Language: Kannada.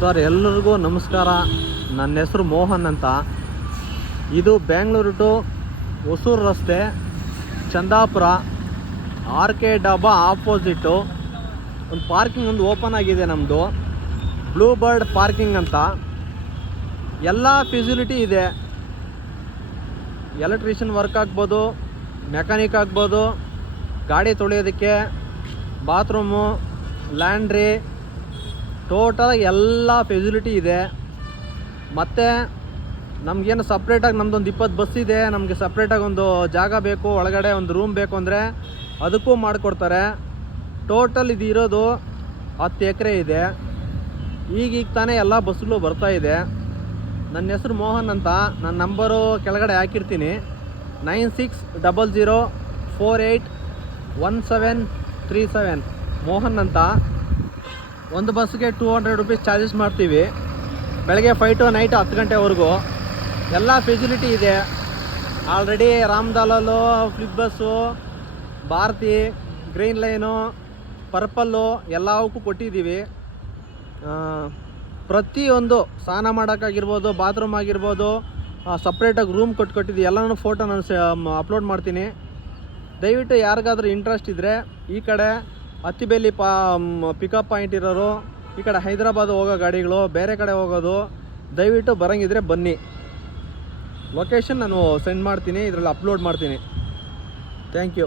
ಸರ್ ಎಲ್ಲರಿಗೂ ನಮಸ್ಕಾರ. ನನ್ನ ಹೆಸರು ಮೋಹನ್ ಅಂತ. ಇದು ಬೆಂಗಳೂರು ಟು ಹೊಸೂರು ರಸ್ತೆ, ಚಂದಾಪುರ, RK ಡಾಬಾ ಆಪೋಸಿಟ್ಟು ಒಂದು ಪಾರ್ಕಿಂಗ್ ಒಂದು ಓಪನ್ ಆಗಿದೆ ನಮ್ಮದು, ಬ್ಲೂ ಬರ್ಡ್ ಪಾರ್ಕಿಂಗ್ ಅಂತ. ಎಲ್ಲ ಫೆಸಿಲಿಟಿ ಇದೆ. ಎಲೆಕ್ಟ್ರಿಷಿಯನ್ ವರ್ಕ್ ಆಗ್ಬೋದು, ಮೆಕ್ಯಾನಿಕ್ ಆಗ್ಬೋದು, ಗಾಡಿ ತೊಳೆಯೋದಕ್ಕೆ, ಬಾತ್ರೂಮು, ಲ್ಯಾಂಡ್ರಿ, ಟೋಟಲ್ ಎಲ್ಲ ಫೆಸಿಲಿಟಿ ಇದೆ. ಮತ್ತು ನಮಗೇನು ಸಪ್ರೇಟಾಗಿ ನಮ್ಮದೊಂದು 20 ಬಸ್ ಇದೆ. ನಮಗೆ ಸಪ್ರೇಟಾಗಿ ಒಂದು ಜಾಗ ಬೇಕು, ಒಳಗಡೆ ಒಂದು ರೂಮ್ ಬೇಕು ಅಂದರೆ ಅದಕ್ಕೂ ಮಾಡಿಕೊಡ್ತಾರೆ. ಟೋಟಲ್ ಇದು ಇರೋದು 10 ಎಕರೆ ಇದೆ. ಈಗ ತಾನೇ ಎಲ್ಲ ಬಸ್ಸುಗಳು ಬರ್ತಾಯಿದೆ. ನನ್ನ ಹೆಸರು ಮೋಹನ್ ಅಂತ. ನನ್ನ ನಂಬರು ಕೆಳಗಡೆ ಹಾಕಿರ್ತೀನಿ, 9600481737 ಮೋಹನ್ ಅಂತ. ಒಂದು ಬಸ್ಗೆ 200 ರುಪೀಸ್ ಚಾರ್ಜಸ್ ಮಾಡ್ತೀವಿ. ಬೆಳಗ್ಗೆ 5 to ನೈಟ್ 10 ಗಂಟೆವರೆಗೂ ಎಲ್ಲ ಫೆಸಿಲಿಟಿ ಇದೆ. ಆಲ್ರೆಡಿ ರಾಮದಾಲಲು, flip bus, Bharati, green line, purple ಎಲ್ಲವಕ್ಕೂ ಕೊಟ್ಟಿದ್ದೀವಿ. ಪ್ರತಿಯೊಂದು ಸ್ನಾನ ಮಾಡೋಕ್ಕಾಗಿರ್ಬೋದು, ಬಾತ್ರೂಮ್ ಆಗಿರ್ಬೋದು, ಸಪ್ರೇಟಾಗಿ ರೂಮ್ ಕೊಟ್ಟಿದ್ದೀವಿ. ಎಲ್ಲನೂ ಫೋಟೋ ನಾನು ಅಪ್ಲೋಡ್ ಮಾಡ್ತೀನಿ. ದಯವಿಟ್ಟು ಯಾರಿಗಾದ್ರೂ ಇಂಟ್ರೆಸ್ಟ್ ಇದ್ದರೆ ಈ ಕಡೆ ಅತ್ತಿಬೇಲಿ ಪಿಕಪ್ ಪಾಯಿಂಟ್ ಇರೋರು, ಈ ಕಡೆ ಹೈದರಾಬಾದ್ ಹೋಗೋ ಗಾಡಿಗಳು, ಬೇರೆ ಕಡೆ ಹೋಗೋದು, ದಯವಿಟ್ಟು ಬರೋಂಗಿದ್ರೆ ಬನ್ನಿ. ಲೊಕೇಶನ್ ನಾನು ಸೆಂಡ್ ಮಾಡ್ತೀನಿ, ಇದರಲ್ಲಿ ಅಪ್ಲೋಡ್ ಮಾಡ್ತೀನಿ. Thank you.